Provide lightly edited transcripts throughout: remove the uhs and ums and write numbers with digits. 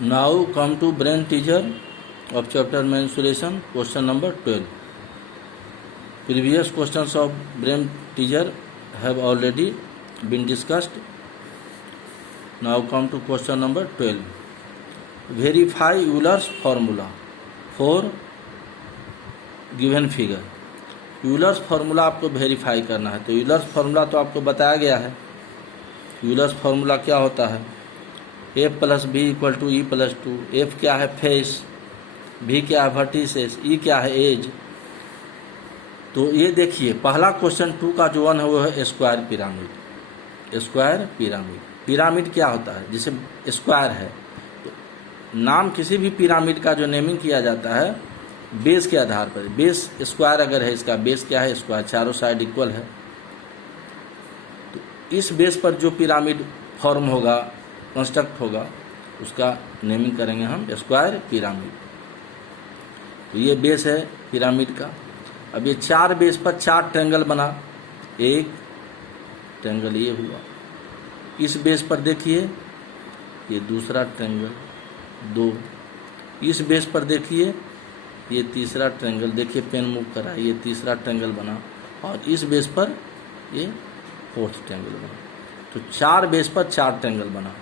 Now come to brain teaser of chapter mensuration, question number 12. Previous questions of brain teaser have already been discussed. Now come to question number 12. Verify Euler's formula for given figure. Euler's formula आपको verify करना है। तो Euler's formula तो आपको बताया गया है। Euler's formula क्या होता है? F plus B equal to E plus two. F क्या है? फेस। बी क्या है? वर्टिसेस। ई क्या है? एज। तो ये देखिए, पहला क्वेश्चन 2 का जो 1 है वो है square pyramid. Square pyramid, pyramid क्या होता है? जिसे स्क्वायर है तो नाम किसी भी पिरामिड का जो नेमिंग किया जाता है बेस के आधार पर। बेस स्क्वायर अगर है, इसका बेस क्या है? स्क्वायर, चारों साइड इक्वल है। तो इस बेस पर जो पिरामिड फॉर्म होगा, कंस्ट्रक्ट होगा, उसका नेमिंग करेंगे हम स्क्वायर पिरामिड। तो ये बेस है पिरामिड का। अब ये 4 बेस पर 4 ट्रायंगल बना। एक ट्रायंगल ये हुआ। इस बेस पर देखिए ये दूसरा ट्रायंगल, 2। इस बेस पर देखिए ये तीसरा ट्रायंगल, देखिए पेन मूव करा, ये तीसरा ट्रायंगल बना। और इस बेस पर ये 4th ट्रायंगल बना। तो 4 बेस पर 4 ट्रायंगल बना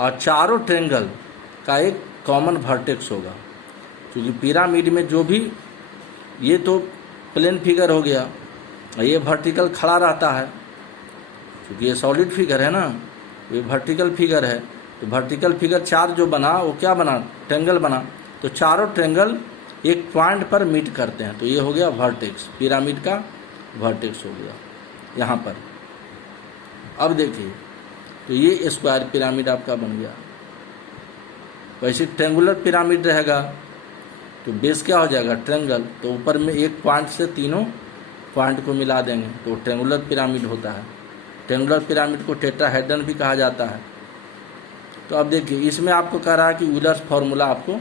और चारों ट्रायंगल का एक कॉमन वर्टेक्स होगा। क्योंकि पिरामिड में जो भी, ये तो प्लेन फिगर हो गया, ये वर्टिकल खड़ा रहता है क्योंकि ये सॉलिड फिगर है ना, ये वर्टिकल फिगर है। तो वर्टिकल फिगर 4 जो बना वो क्या बना? ट्रायंगल बना। तो चारों ट्रायंगल एक पॉइंट पर मीट करते हैं। तो ये हो गया वर्टेक्स, पिरामिड का वर्टेक्स हो गया यहाँ पर। अब देखिए, तो ये स्क्वायर पिरामिड आपका बन गया। वैसे ट्रायंगुलर पिरामिड रहेगा तो बेस क्या हो जाएगा? ट्रायंगल। तो ऊपर में एक पॉइंट से तीनों पॉइंट को मिला देंगे तो ट्रायंगुलर पिरामिड होता है। ट्रायंगुलर पिरामिड को टेट्राहेड्रन भी कहा जाता है। तो अब देखिए, इसमें आपको कह रहा है कि यूलर्स फार्मूला आपको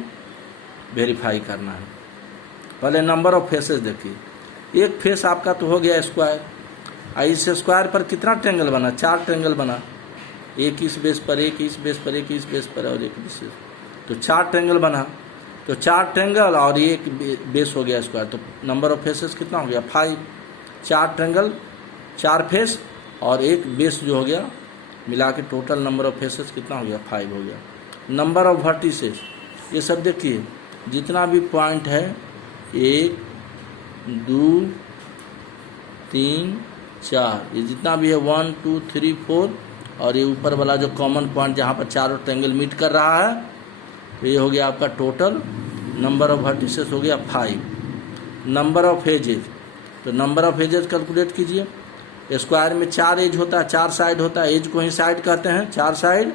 वेरीफाई करना है। पहले नंबर ऑफ फेसेस देखिए। एक फेस आपका तो हो गया स्क्वायर। इस स्क्वायर पर कितना ट्रायंगल बना? 4 ट्रायंगल बना। एक इस बेस पर, एक इस बेस पर, एक इस बेस पर और एक इस। तो 4 ट्रायंगल बना। तो 4 ट्रायंगल और एक बेस हो गया स्क्वायर। तो नंबर ऑफ फेसेस कितना हो गया? 5। 4 ट्रायंगल, 4 फेस और एक बेस जो हो गया, मिला के टोटल नंबर ऑफ फेसेस कितना हो गया? 5 हो गया। नंबर ऑफ वर्टिसेस, ये सब देखिए जितना भी पॉइंट है, 1 2 3 4, ये जितना भी है 1 2 3 4 और ये ऊपर वाला जो कॉमन पॉइंट जहाँ पर चारों ट्रायंगल मीट कर रहा है, तो ये हो गया आपका टोटल नंबर ऑफ वर्टिसेस हो गया 5। नंबर ऑफ एजेज, तो नंबर ऑफ एजेज कैलकुलेट कीजिए। स्क्वायर में 4 एज होता है, 4 साइड होता है। एज को ही साइड कहते हैं, 4 साइड।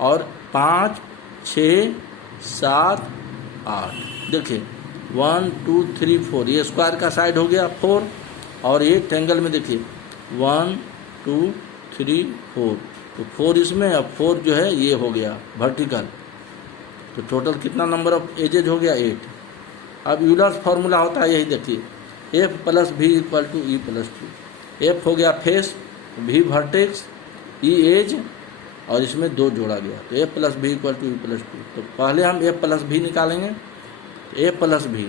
और 5 6 7 8, देखिए 1 2 3 4, ये स्क्वायर का साइड हो गया 4। और ये ट्रायंगल में देखिए 1 2 3 4, तो 4 इसमें, अब 4 जो है ये हो गया वर्टिकल। तो टोटल कितना नंबर ऑफ एजेज हो गया? 8। अब यूलर्स फार्मूला होता है यही देखिए, F plus B equal to E plus two. F हो गया फेस, भी वर्टेक्स, ई एज और इसमें 2 जोड़ा गया। तो F plus B equal to E plus two. तो पहले हम एफ प्लस भी निकालेंगे। एफ प्लस भी,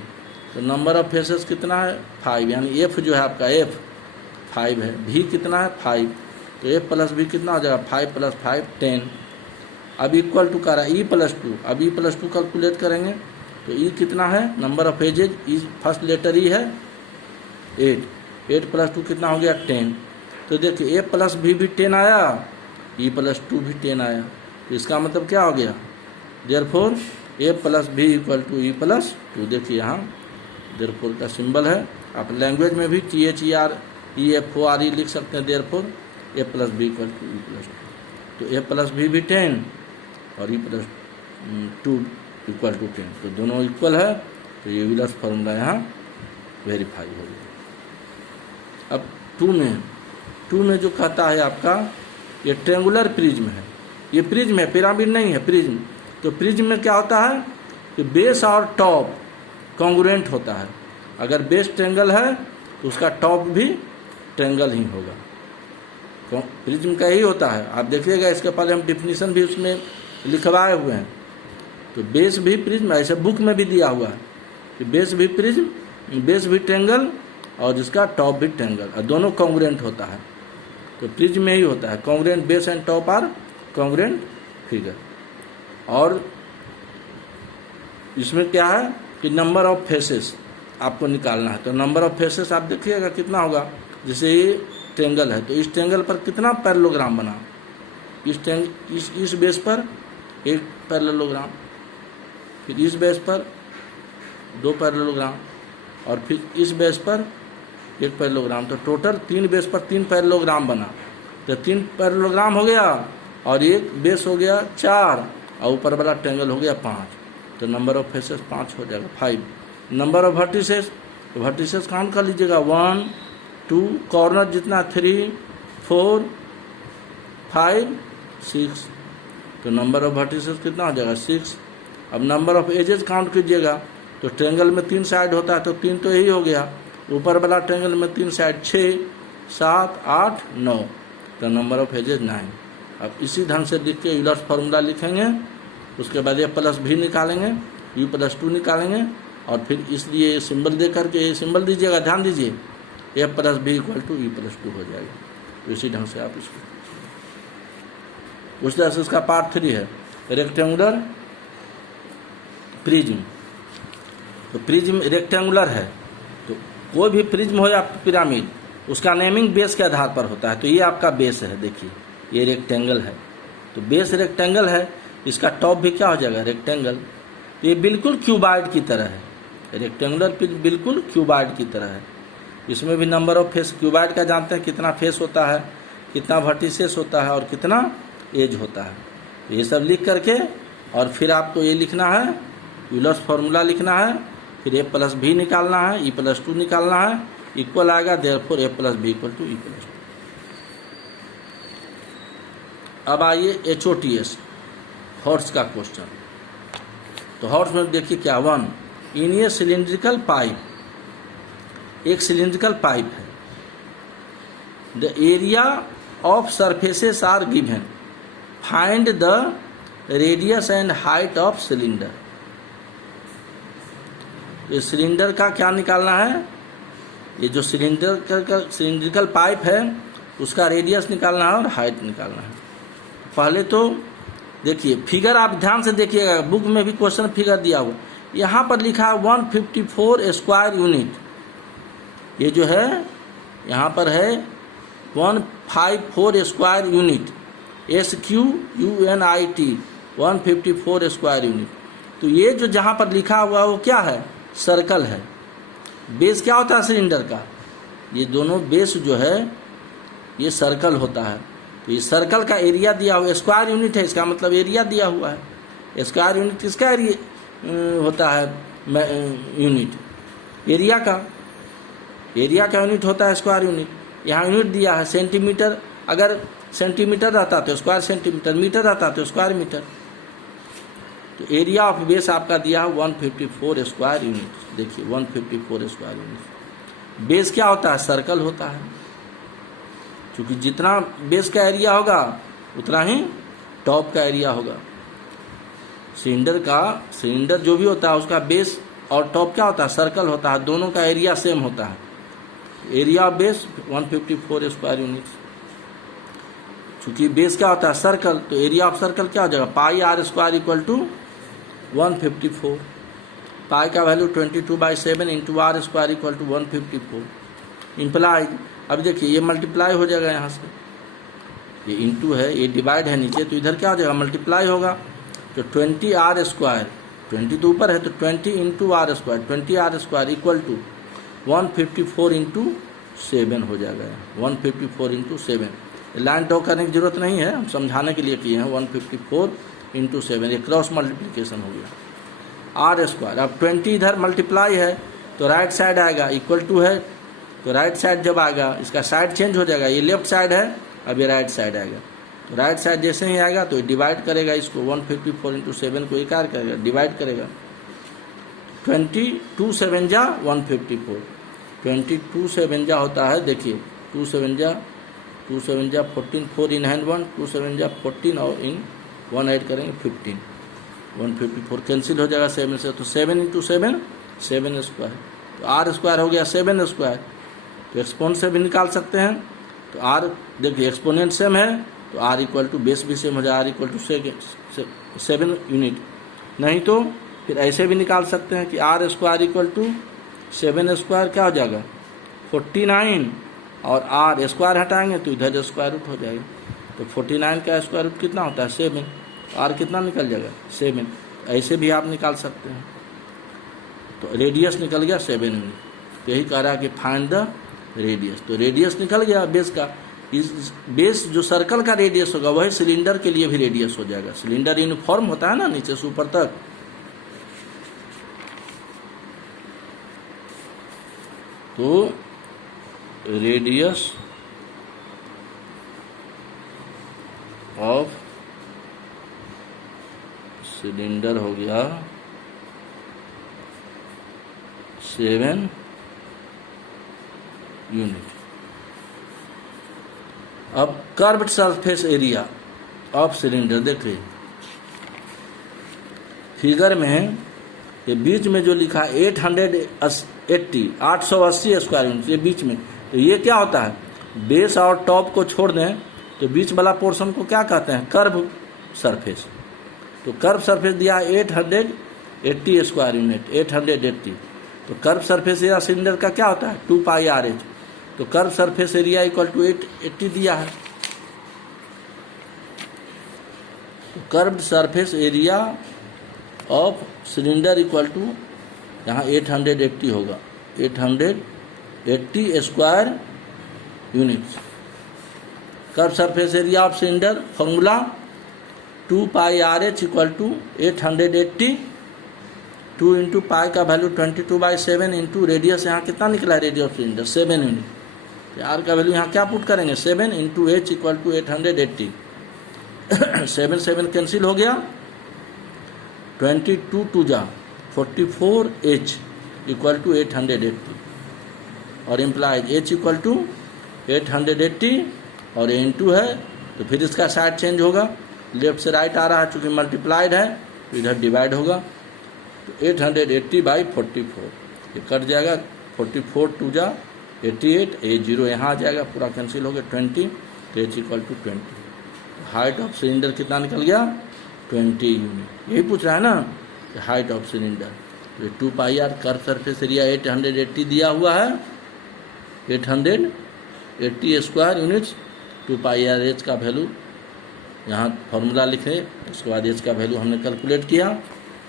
तो नंबर ऑफ फेसेस कितना है? 5। यानी एफ जो है आपका एफ 5 है। भी कितना है? 5। तो एफ प्लस भी कितना हो जाएगा? 5 + 5 10। अब इक्वल टू करा ई प्लस टू। अब ई प्लस टू कैलकुलेट करेंगे तो ई कितना है? Number of edges, E first letter E है 8। 8 + 2 कितना हो गया? 10। तो देखिए एफ प्लस भी 10 आया, ई प्लस 2 भी 10 आया। तो इसका मतलब क्या हो गया? Therefore A plus B equal to E plus 2। देखिए यहाँ देयरफॉर का सिंबल है। आप लैंग्वेज में भी THEREFORE लिख सकते हैं। Therefore A plus B equal to E plus 2। तो ए प्लस भी 10 और ई प्लस 2 इक्वल टू 10, तो दोनों इक्वल है। तो ये यूलर्स फार्मूला यहाँ वेरीफाई हो गया। अब 2 में जो कहता है आपका, ये ट्रायंगुलर प्रिज्म है। ये प्रिज्म है, पिरामिड नहीं है, प्रिज्म। तो प्रिज्म में क्या होता है कि बेस और टॉप कॉन्ग्रुएंट होता है। अगर बेस ट्रायंगल है तो उसका टॉप भी ट्रायंगल ही होगा। प्रिज्म का ही होता है। आप देखिएगा, इसके पहले हम डिफिनीशन भी उसमें लिखवाए हुए हैं। तो बेस भी प्रिज्म, ऐसे बुक में भी दिया हुआ है कि बेस भी प्रिज्म, बेस भी ट्रेंगल और जिसका टॉप भी ट्रेंगल, और दोनों कॉन्ग्रुएंट होता है। तो प्रिज्म में ही होता है congruent, base and top are congruent figure. और इसमें क्या है कि नंबर ऑफ फेसेस आपको निकालना है। तो नंबर ऑफ फेसेस आप देखिएगा कितना होगा। जैसे ये ट्रेंगल है तो इस ट्रेंगल पर कितना पैरेललोग्राम बना, इस बेस पर एक पैरेललोग्राम, फिर इस बेस पर 2 पैरेललोग्राम, और फिर इस बेस पर 1 पैरेललोग्राम। तो टोटल 3 बेस पर 3 पैरेललोग्राम बना। तो 3 पैरेललोग्राम हो गया और एक बेस हो गया 4 और ऊपर वाला ट्रेंगल हो गया 5। तो नंबर ऑफ फेसेस 5 हो जाएगा 5। नंबर ऑफ वर्टिसेस, तो वर्टिसेस काउंट कर लीजिएगा 1 2, कॉर्नर जितना 3 4 5 6। तो नंबर ऑफ वर्टिसेस कितना हो जाएगा 6। अब नंबर ऑफ एजेस काउंट कीजिएगा। तो ट्रेंगल में 3 साइड होता है तो 3 तो यही हो गया। ऊपर वाला ट्रेंगल में 3 साइड 6 7 8 9। तो नंबर ऑफ एजेस 9। अब इसी ढंग से लिख के यूलर्स फार्मूला लिखेंगे। उसके बाद ए प्लस भी निकालेंगे, यू प्लस 2 निकालेंगे, और फिर इसलिए सिंबल दे करके ये सिंबल दीजिएगा, ध्यान दीजिए, A plus B equal to U plus 2 हो जाएगा। तो इसी ढंग से आप इसको, उस तरह से इसका पार्ट 3 है रेक्टेंगुलर प्रिज्म। तो प्रिज्म रेक्टेंगुलर है, तो कोई भी प्रिज्म हो या पिरामिड उसका नेमिंग बेस के आधार पर होता है। तो ये आपका बेस है, देखिए ये रेक्टेंगल है, तो बेस रेक्टेंगल है, इसका टॉप भी क्या हो जाएगा रेक्टेंगल। ये बिल्कुल क्यूबाइड की तरह है, रेक्टेंगुलर प्रिज्म बिल्कुल क्यूबाइड की तरह है। इसमें भी नंबर ऑफ फेस, क्यूबाइड का जानते हैं कितना फेस होता है, कितना वर्टिसेस होता है और कितना एज होता है। तो ये सब लिख करके और फिर आपको ये लिखना है, यूलर्स फार्मूला लिखना है, फिर ए प्लस भी निकालना है, ई प्लस 2 निकालना है, इक्वल आएगा, therefore A plus B equal to E plus 2। अब आइए HOTS हॉर्स का क्वेश्चन। तो हॉर्स में देखिए क्या 1 इन ए सिलिंड्रिकल पाइप, एक सिलिंड्रिकल पाइप है, the area of surfaces are given, find the radius and height of cylinder. ये सिलेंडर का क्या निकालना है, ये जो सिलिंड्रिकल पाइप है उसका रेडियस निकालना है और हाइट निकालना है। पहले तो देखिए फिगर, आप ध्यान से देखिएगा, बुक में भी क्वेश्चन फिगर दिया हुआ, यहाँ पर लिखा है 154 स्क्वायर यूनिट। ये जो है यहाँ पर है 154 square unit, SQUNIT 154 square unit. तो ये जो जहाँ पर लिखा हुआ है वो क्या है, सर्कल है। बेस क्या होता है सिलेंडर का, ये दोनों बेस जो है ये सर्कल होता है। तो ये सर्कल का एरिया दिया हुआ, स्क्वायर यूनिट है, इसका मतलब एरिया दिया हुआ है। स्क्वायर यूनिट किसका एरिया होता है, यूनिट एरिया का, एरिया का यूनिट होता है स्क्वायर यूनिट। यहाँ यूनिट दिया है सेंटीमीटर, अगर सेंटीमीटर रहता तो स्क्वायर सेंटीमीटर, मीटर रहता तो स्क्वायर मीटर। तो एरिया ऑफ बेस आपका दिया है 154 स्क्वायर यूनिट। देखिए 154 स्क्वायर यूनिट। बेस क्या होता है, सर्कल होता है, क्योंकि जितना बेस का एरिया होगा उतना ही टॉप का एरिया होगा। सिलेंडर जो भी होता है उसका बेस और टॉप क्या होता है, सर्कल होता है, दोनों का एरिया सेम होता है। Area of base 154 square unit. चूंकि बेस क्या होता है सर्कल, तो एरिया ऑफ सर्कल क्या हो जाएगा, pi r square equal to 154। Pi का value 22/7 into r square equal to 154। Implies, अब देखिए ये मल्टीप्लाई हो जाएगा, यहाँ से ये इंटू है, ये डिवाइड है नीचे, तो इधर क्या हो जाएगा मल्टीप्लाई होगा। तो 20 आर स्क्वायर, 20 तो ऊपर है, तो 20 into r square, 20 r square equal to 154 into 7 हो जाएगा। 154 इंटू 7, लाइन ड्रॉ करने की जरूरत नहीं है, हम समझाने के लिए किए हैं। 154 इंटू 7, ये क्रॉस मल्टीप्लिकेशन हो गया। आर स्क्वायर, अब 20 इधर मल्टीप्लाई है तो राइट साइड आएगा, इक्वल टू है तो राइट साइड जब आएगा इसका साइड चेंज हो जाएगा, ये लेफ्ट साइड है, अब ये राइट साइड आएगा। तो राइट साइड जैसे ही आएगा तो डिवाइड करेगा इसको, 154 इंटू 7 को एक करेगा, डिवाइड करेगा। 22 7 जा 154, 22 7 जा होता है, देखिए 2 7 जा 14, 4 इन हैंड 1, 2 7 जा 14 और इन 1 ऐड करेंगे 15। 154 कैंसिल हो जाएगा 7 से, तो 7 × 7 7 स्क्वायर, तो आर स्क्वायर हो गया 7 स्क्वायर। तो एक्सपोनेंट से भी निकाल सकते हैं, तो आर देखिए एक्सपोनेंट सेम है तो आर इक्वल टू बेस भी सेम हो जाए, आर इक्वल टू 7 यूनिट। नहीं तो फिर ऐसे भी निकाल सकते हैं कि r square equal to 7 square क्या हो जाएगा 49, और आर स्क्वायर हटाएंगे तो इधर स्क्वायर रूट हो जाएगा, तो 49 का स्क्वायर रूट कितना होता है 7, आर कितना निकल जाएगा 7। ऐसे भी आप निकाल सकते हैं, तो रेडियस निकल गया 7 यूनिट। तो यही कह रहा है कि फाइंड द रेडियस, तो रेडियस निकल गया बेस का। इस बेस जो सर्कल का रेडियस होगा वही सिलेंडर के लिए भी रेडियस हो जाएगा। सिलेंडर यूनिफॉर्म होता है ना नीचे से ऊपर तक, तो रेडियस ऑफ सिलेंडर हो गया 7 यूनिट। अब curved surface area of cylinder देखिए फिगर में, ये बीच में जो लिखा है 880 स्क्वायर यूनिट, ये बीच में, तो ये क्या होता है बेस और टॉप को छोड़ दें तो बीच वाला पोर्शन को क्या कहते हैं कर्व सरफेस। तो कर्व सरफेस दिया 880 स्क्वायर यूनिट 880, तो कर्व सरफेस एरिया सिलेंडर का क्या होता है 2πRH, तो curve surface area equal to 880 दिया है। तो curved surface area of cylinder equal to यहाँ 880 होगा 880 square units. Curve surface area of cylinder formula 2πRH equal to 880, 2 × pi का वैल्यू 22/7 इंटू रेडियस यहाँ कितना निकला है radius of cylinder 7 unit, r का वैल्यू यहाँ क्या पुट करेंगे 7 × H इक्वल टू 880, 7 7 कैंसिल हो गया, 22 2 जा 44H इक्वल टू 880, और इम्प्लाइज H इक्वल टू 880 और इंटू है, तो फिर इसका साइड चेंज होगा, लेफ्ट से राइट आ रहा है चूँकि मल्टीप्लाइड है तो इधर डिवाइड होगा, तो 880/44 ये कट जाएगा, 44 2 जा 88, ये 0 यहाँ आ जाएगा, पूरा कैंसिल हो गया 20, तो H equal to 20। Height of cylinder कितना निकल गया 20 यूनिट। यही पूछ रहा है ना हाइट ऑफ सिलेंडर, तो 2πR कर्व सरफेस एरिया 880 दिया हुआ है, 880 स्क्वायर यूनिट्स, 2πRH का वैल्यू यहाँ फॉर्मूला लिखे, उसके बाद H का वैल्यू हमने कैलकुलेट किया,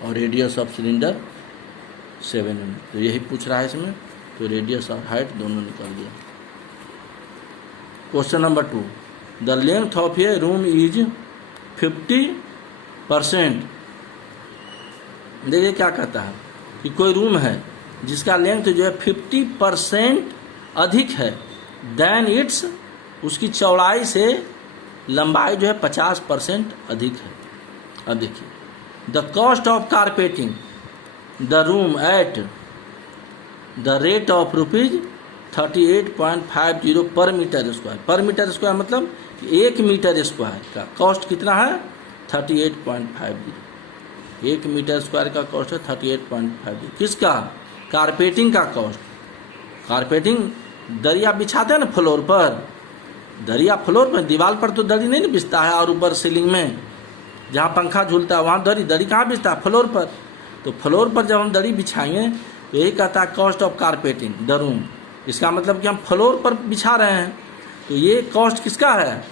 और रेडियस ऑफ सिलेंडर 7 यूनिट। तो यही पूछ रहा है इसमें, तो रेडियस और हाइट दोनों निकल गया। Question number 2, the length of A room is 50%। देखिए क्या कहता है कि कोई रूम है जिसका लेंथ जो है 50% अधिक है देन इट्स, उसकी चौड़ाई से लंबाई जो है 50% अधिक है। अब देखिए the cost of carpeting the room at the rate of ₹38.50 पर मीटर स्क्वायर। पर मीटर स्क्वायर मतलब 1 मीटर स्क्वायर का कॉस्ट कितना है 38.50। 1 मीटर स्क्वायर का कॉस्ट है 38.50। किसका कारपेटिंग का कॉस्ट। कारपेटिंग दरिया बिछाते हैं ना फ्लोर पर, दरिया फ्लोर पर, दीवार पर तो दरी नहीं बिछता है, और ऊपर सीलिंग में जहाँ पंखा झूलता है वहाँ दरी कहाँ बिछता है फ्लोर पर। तो फ्लोर पर जब हम दरी बिछाएंगे तो यही कहता है cost of carpeting the room. इसका मतलब कि हम फ्लोर पर बिछा रहे हैं, तो ये कॉस्ट किसका है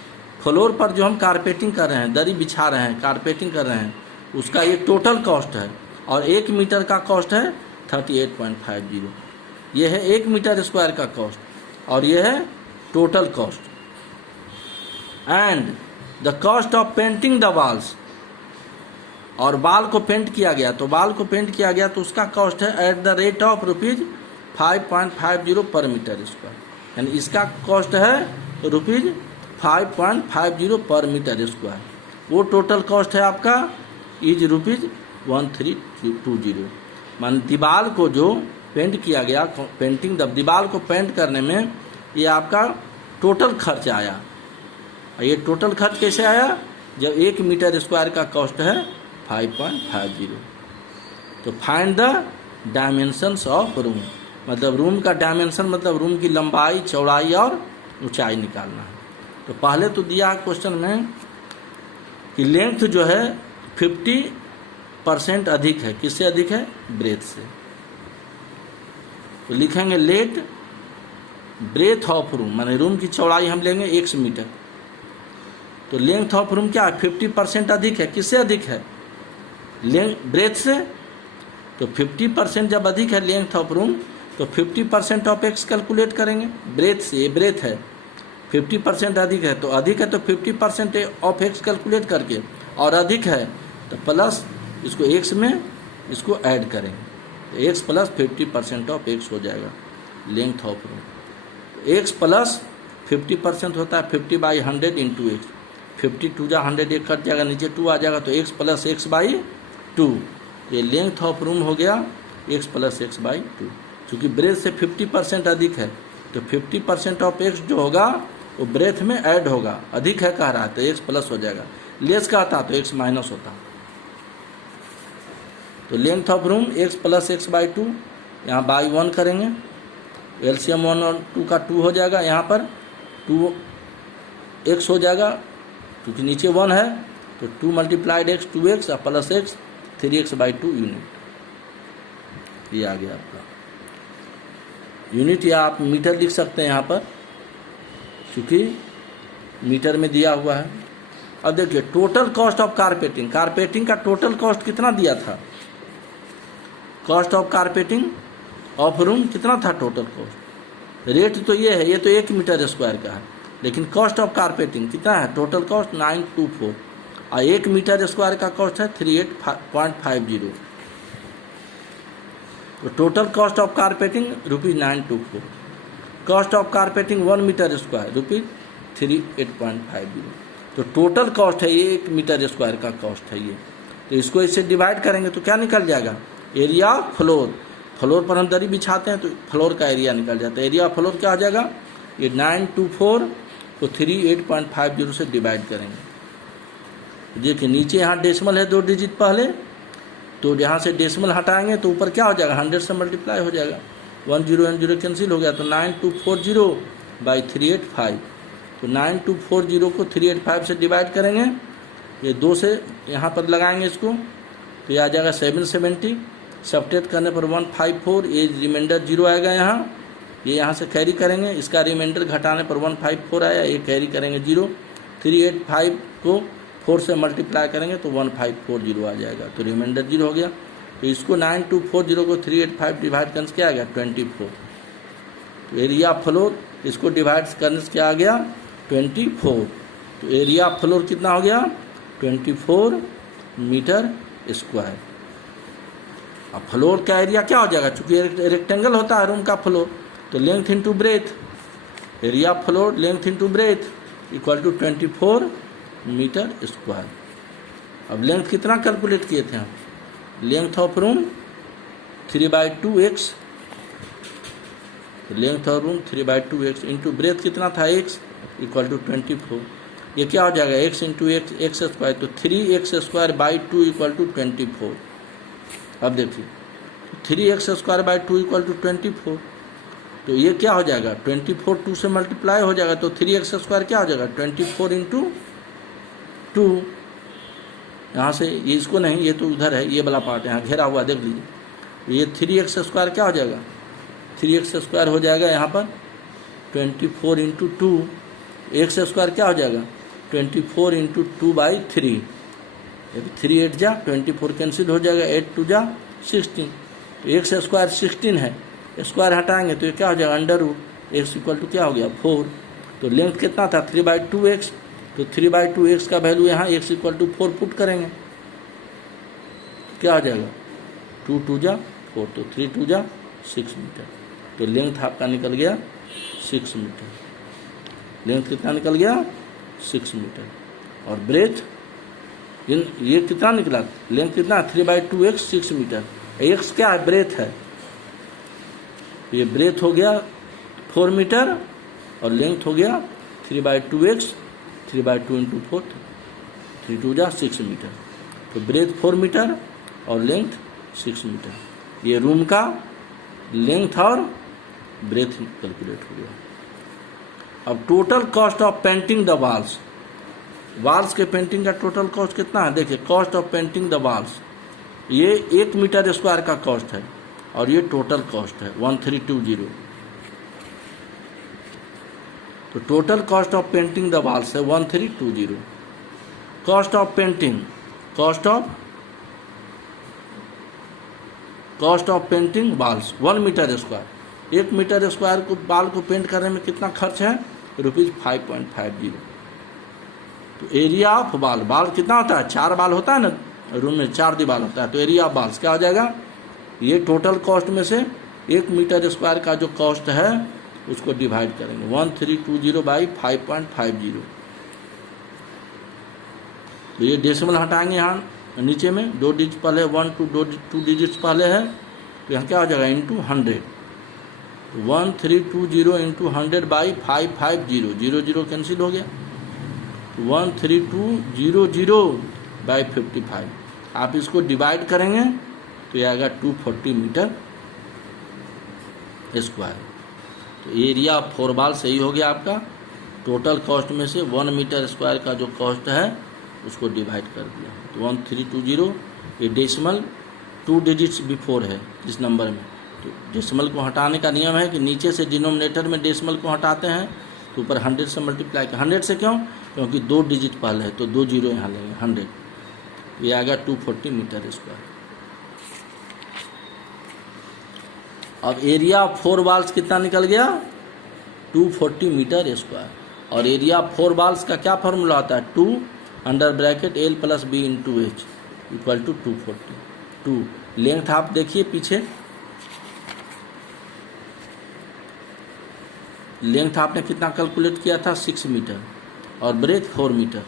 फ्लोर पर जो हम कारपेटिंग कर रहे हैं, दरी बिछा रहे हैं, कारपेटिंग कर रहे हैं, उसका ये टोटल कॉस्ट है। और 1 मीटर का कॉस्ट है 38.50। ये है 1 मीटर स्क्वायर का कॉस्ट, और ये है total cost. And the cost of painting the walls, और बाल को पेंट किया गया, तो बाल को पेंट किया गया तो उसका कॉस्ट है एट द रेट ऑफ ₹5.50 पर मीटर स्क्वायर। यानी इसका कॉस्ट है ₹5.50 पर मीटर स्क्वायर। वो टोटल कॉस्ट है आपका इज ₹1320। मान दीवार को जो पेंट किया गया, पेंटिंग दीवार को पेंट करने में ये आपका टोटल खर्च आया। ये टोटल खर्च कैसे आया, जब 1 मीटर स्क्वायर का कॉस्ट है 5.50। तो find the dimensions of room, मतलब रूम का डायमेंशन मतलब रूम की लंबाई, चौड़ाई और ऊंचाई निकालना है। तो पहले तो दिया है क्वेश्चन में कि लेंथ जो है 50% अधिक है, किससे अधिक है? ब्रेथ से। तो लिखेंगे लेट ब्रेथ ऑफ रूम, माने रूम की चौड़ाई हम लेंगे 1 मीटर। तो लेंथ ऑफ रूम क्या है? 50% अधिक है, किससे अधिक है? ब्रेथ से। तो 50% जब अधिक है लेंथ ऑफ रूम, तो 50% ऑफ एक्स कैलकुलेट करेंगे ब्रेथ से। ये ब्रेथ है, 50% अधिक है, तो अधिक है तो 50% ऑफ एक्स कैलकुलेट करके, और अधिक है तो प्लस इसको एक्स में इसको ऐड करेंगे, तो एक्स प्लस 50% ऑफ एक्स हो जाएगा लेंथ ऑफ रूम। तो एक्स प्लस 50% होता है 50/100 इंटू एक्स। 52 जा 100 एक कट जाएगा, नीचे 2 आ जाएगा, तो एक्स प्लस x/2। ये लेंथ ऑफ रूम हो गया x प्लस x/2। चूँकि ब्रेथ से 50% अधिक है, तो 50% ऑफ एक्स जो होगा वो ब्रेथ में ऐड होगा। अधिक है कह रहा है तो एक्स प्लस हो जाएगा, लेस का आता तो एक्स माइनस होता। तो length of room x plus x/2, यहाँ बाई 1 करेंगे, एलसीएम 1 और 2 का 2 हो जाएगा, यहाँ पर 2x हो जाएगा, क्योंकि नीचे 1 है, तो 2 × x 2x और प्लस x 3x/2 यूनिट। ये आ गया आपका यूनिट, या आप मीटर लिख सकते हैं यहाँ पर, क्योंकि मीटर में दिया हुआ है। अब देखिए total cost of carpeting, carpeting का टोटल कॉस्ट कितना दिया था? Cost of carpeting of room कितना था टोटल कॉस्ट? रेट तो ये है, ये तो 1 मीटर स्क्वायर का है, लेकिन कॉस्ट ऑफ कारपेटिंग कितना है? टोटल कॉस्ट 924, और 1 मीटर स्क्वायर का कॉस्ट है 38.50। तो total cost of carpeting ₹924, cost of carpeting 1 metre square ₹38.50। तो टोटल कॉस्ट है ये 1 मीटर स्क्वायर का कॉस्ट है ये। तो इसको इससे डिवाइड करेंगे तो क्या निकल जाएगा? एरिया फ्लोर, फ्लोर पर हम दरी बिछाते हैं तो फ्लोर का एरिया निकल जाता है। एरिया फ्लोर क्या हो जाएगा? ये 924 को 38.50 से डिवाइड करेंगे। देखिए नीचे यहाँ डेसिमल है 2 डिजिट पहले, तो यहाँ से डेसिमल हटाएंगे तो ऊपर क्या हो जाएगा? 100 से मल्टीप्लाई हो जाएगा, 1 0 and 0 कैंसिल हो गया, तो 9240/385। तो 9240 को 385 से डिवाइड करेंगे, ये 2 से यहाँ पर लगाएंगे इसको, तो ये आ जाएगा 770। सब्ट्रैक्ट करने पर 154, ये रिमाइंडर 0 आएगा यहाँ, ये यहाँ से कैरी करेंगे, इसका रिमाइंडर घटाने पर 154 आया, ये कैरी करेंगे 0। 385 को 4 से मल्टीप्लाई करेंगे तो 1540 आ जाएगा, तो रिमाइंडर 0 हो गया। तो इसको 9240 को 385 डिवाइड करने से क्या आ गया? 24। तो एरिया फ्लोर इसको डिवाइड करने से क्या आ गया? 24। तो एरिया फ्लोर कितना हो गया? 24 मीटर स्क्वायर। अब फ्लोर का एरिया क्या हो जाएगा? चूंकि रेक्टेंगल होता है रूम का फ्लोर, तो length into breadth, area floor length into breadth equal to 24 metre square. अब लेंथ कितना कैलकुलेट किए थे हम? Length of room 3/2x, length of room 3/2x into breadth कितना था? x equal to 24। ये क्या हो जाएगा? x इंटू एक्स स्क्वायर, तो 3x² इक्वल टू 24। अब देखिए 3x² इक्वल टू 24, तो ये क्या हो जाएगा? 24 2 से मल्टीप्लाई हो जाएगा, तो 3x² क्या हो जाएगा? 24 इंटू 2। यहाँ से ये इसको नहीं, ये तो उधर है, ये वाला पार्ट यहाँ घेरा हुआ देख लीजिए। ये 3x² क्या हो जाएगा? 3x² हो जाएगा यहाँ पर 24 इंटू 2, x² क्या हो जाएगा? 24 इंटू 2/3। 3 8 जा 24 कैंसिल हो जाएगा, 8 2 जा 16। तो x² 16 है, स्क्वायर हटाएंगे तो ये क्या हो जाएगा? Under root x equal to क्या हो गया? 4। तो लेंथ कितना था? 3/2x, तो 3/2x का वैल्यू यहाँ x इक्वल टू 4 पुट करेंगे, क्या हो जाएगा? 2 2 जा 4, तो 3 2 जा 6 मीटर। तो लेंथ आपका निकल गया 6 मीटर। लेंथ कितना निकल गया? 6 मीटर। और ब्रेथ ये कितना निकला? लेंथ कितना? 3/2x 6 metre. x क्या है? ब्रेथ है, ये ब्रेथ हो गया 4 मीटर और लेंथ हो गया 3/2x 3/2 इंटू 4, 3 2 जा 6 मीटर। तो ब्रेथ 4 मीटर और लेंथ 6 मीटर। ये रूम का लेंथ और ब्रेथ कैलकुलेट हो गया। अब total cost of painting the walls, walls के पेंटिंग का टोटल कॉस्ट कितना है? देखिए, cost of painting the walls, ये 1 मीटर स्क्वायर का कॉस्ट है और ये टोटल कॉस्ट है 1320। तो total cost of painting the walls है 1320। Cost of painting, cost of painting walls 1 metre square, 1 metre square को बाल को पेंट करने में कितना खर्च है? ₹5.50। तो एरिया ऑफ बाल, बाल कितना होता है? 4 बाल होता है ना, रूम में 4 दीवार होता है, तो एरिया ऑफ बाल्स क्या हो जाएगा? ये टोटल कॉस्ट में से 1 मीटर स्क्वायर का जो कॉस्ट है उसको डिवाइड करेंगे 1320 बाई 5.50। तो ये डेसिमल हटाएंगे यहाँ नीचे में, 2 डिजिट पहले 1 2 डिजिट्स पहले है, तो यहाँ क्या हो जाएगा? इंटू 100। 1320 इंटू 100 बाई 550, 0 कैंसिल हो गया। 13200 बाई 55, आप इसको डिवाइड करेंगे तो ये आएगा 240 मीटर स्क्वायर। तो एरिया ऑफ 4 बाल सही हो गया आपका। टोटल कॉस्ट में से 1 मीटर स्क्वायर का जो कॉस्ट है उसको डिवाइड कर दिया, तो 1320। ये डेसिमल 2 डिजिट्स बिफोर है इस नंबर में, तो डेसिमल को हटाने का नियम है कि नीचे से डिनोमिनेटर में डेसिमल को हटाते हैं तो ऊपर 100 से मल्टीप्लाई कर, 100 से क्यों? क्योंकि 2 डिजिट पहले है तो 2 जीरो यहाँ लेंगे 100। ये आ गया 240 मीटर स्क्वायर। अब एरिया ऑफ 4 बाल्स कितना निकल गया? 240 मीटर स्क्वायर। और एरिया ऑफ 4 बाल्स का क्या फॉर्मूला आता है? 2 under bracket L + B × H equal to 240। 2 length आप देखिए पीछे, लेंथ आपने कितना कैलकुलेट किया था? 6 मीटर और ब्रेथ 4 मीटर।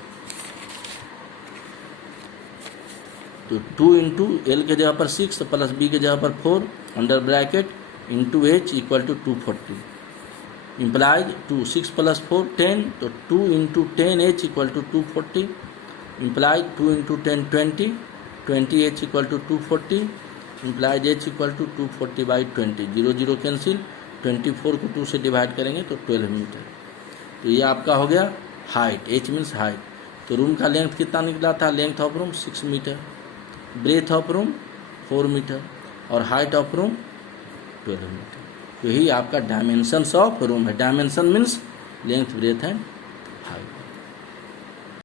तो 2 इंटू L के जगह पर 6 प्लस B के जगह पर 4 under bracket into H equal to 240 implies 2 6 + 4 10, तो 2 into 10H equal to 240 implies 2 into 10 20, 20H equal to 240 implies H equal to 240 by 20, 0 cancel, 24 को 2 से डिवाइड करेंगे तो 12 मीटर। तो ये आपका हो गया हाइट, H मीन्स हाइट। तो रूम का लेंथ कितना निकला था? Length of room 6 metre, breadth of room 4 metre और हाइट ऑफ रूम 12 मीटर। तो यही आपका डायमेंशंस ऑफ रूम है। Dimension means length, breadth and height.